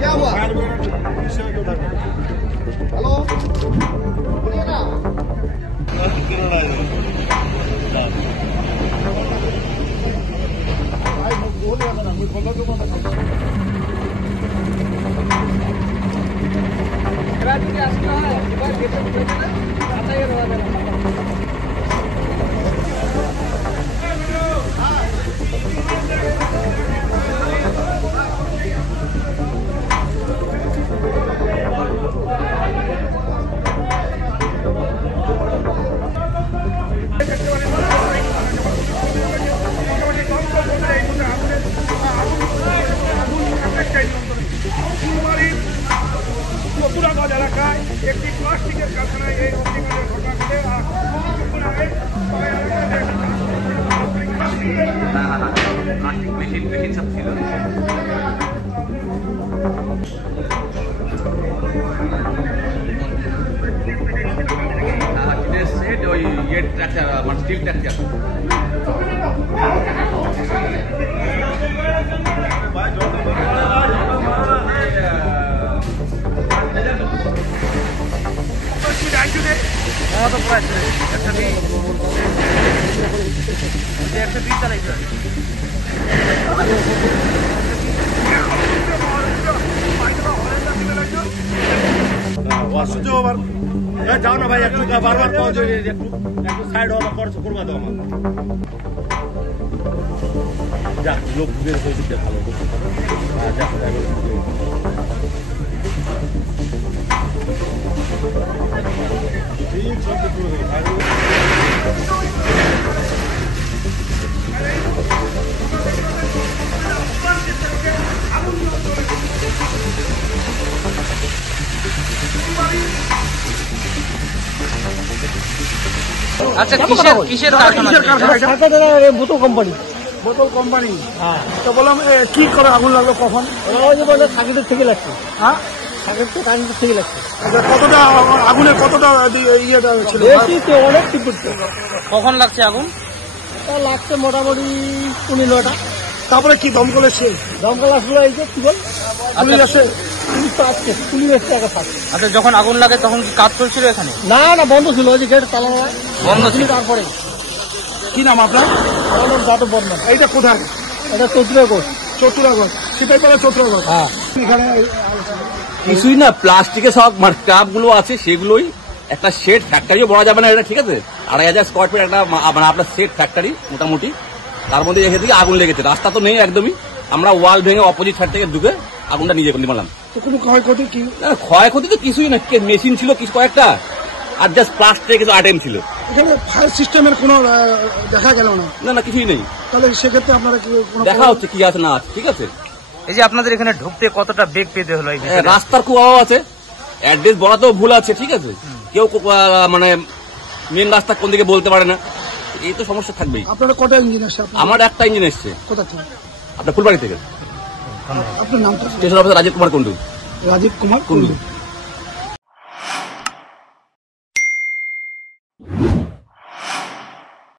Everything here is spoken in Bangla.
क्या हुआ? हेलो बोलिए ना। চতুরাগঞ্জ এলাকায় একটি প্লাস্টিকের কারখানায় এই অগ্নিকাণ্ডের ঘটনা ঘটে। প্লাস্টিক মেশিন সব ছিল। সেট ওই ইয়ে ট্রাকচার মানে স্টিল ট্রাকচার। যাও না ভাই, একটু বারবার একটু সাইড হওয়া করবা দাও আমার। যাক লোক বের হয়েছে ভালো। আচ্ছা কিসের কারখানা? বোতল কোম্পানি। হ্যাঁ, তো বললাম কি করে আগুন লাগলো কখন? সার্কিটের থেকে লাগছে। হ্যাঁ, সার্কিট তো কারেন্টের থেকে লাগছে। কতটা আগুনের কতটা ইয়েটা ছিল? অনেক তীব্র। কখন লাগছে আগুন? লাগছে মোটামুটি 15টা। তারপরে কি দমকল এসছে? দমকল আসলো, এই যে কি বল পুলিশ আসে। পুলিশ এসছে আগে থাকছে। আচ্ছা, যখন আগুন লাগে তখন কি কাজ চলছিল এখানে? না না, বন্ধ ছিল, ওই যে গেট তালা বন্ধ ছিল। তারপরে কি নাম আপনার? আমার নাম যাদব বর্মন। এইটা কোথায়? এটা চতুরাগঞ্জ। সেটাই বলে চতুরাগঞ্জ। হ্যাঁ, এখানে কিছুই না, প্লাস্টিকের সব ট্রাপ গুলো আছে, সেগুলোই একটা শেড ফ্যাক্টরিও বলা যাবে না এটা, ঠিক আছে? 2500 স্কোয়ার ফিট একটা মানে আপনার শেড ফ্যাক্টরি মোটামুটি। তার মধ্যে এখান থেকে আগুন লেগেছে। রাস্তা তো নেই একদমই, আমরা ওয়াল ভেঙে অপোজিট সাইড থেকে ঢুকে আগুনটা নিজে নিলাম। কোনো ক্ষয়ক্ষতি কি? ক্ষয়ক্ষতি তো কিছুই না, মেশিন ছিল কিছু কয়েকটা, আর জাস্ট প্লাস্টিকের কিছু আইটেম ছিল। এখানে ফায়ার সিস্টেমের কোনো দেখা গেল না? না কিছুই নেই। তাহলে সেক্ষেত্রে আপনারা কি দেখা হচ্ছে কি আছে না আছে, ঠিক আছে? এই যে আপনাদের এখানে ঢুকতে কতটা বেগ পেতে হলো? রাস্তার খুব অভাব আছে, অ্যাড্রেস বলাতেও ভুল আছে, ঠিক আছে? কেউ মানে মেন রাস্তা কোন দিকে বলতে পারে না, এই তো সমস্যা থাকবেই। আপনারা কটা ইঞ্জিন আসছে? আমার একটা ইঞ্জিন এসছে। কোথা থেকে? আপনার ফুলবাড়ি থেকে। আপনার নামটা? Station officer Rajib Kumar Kundu. রাজীব কুমার কুন্ডু।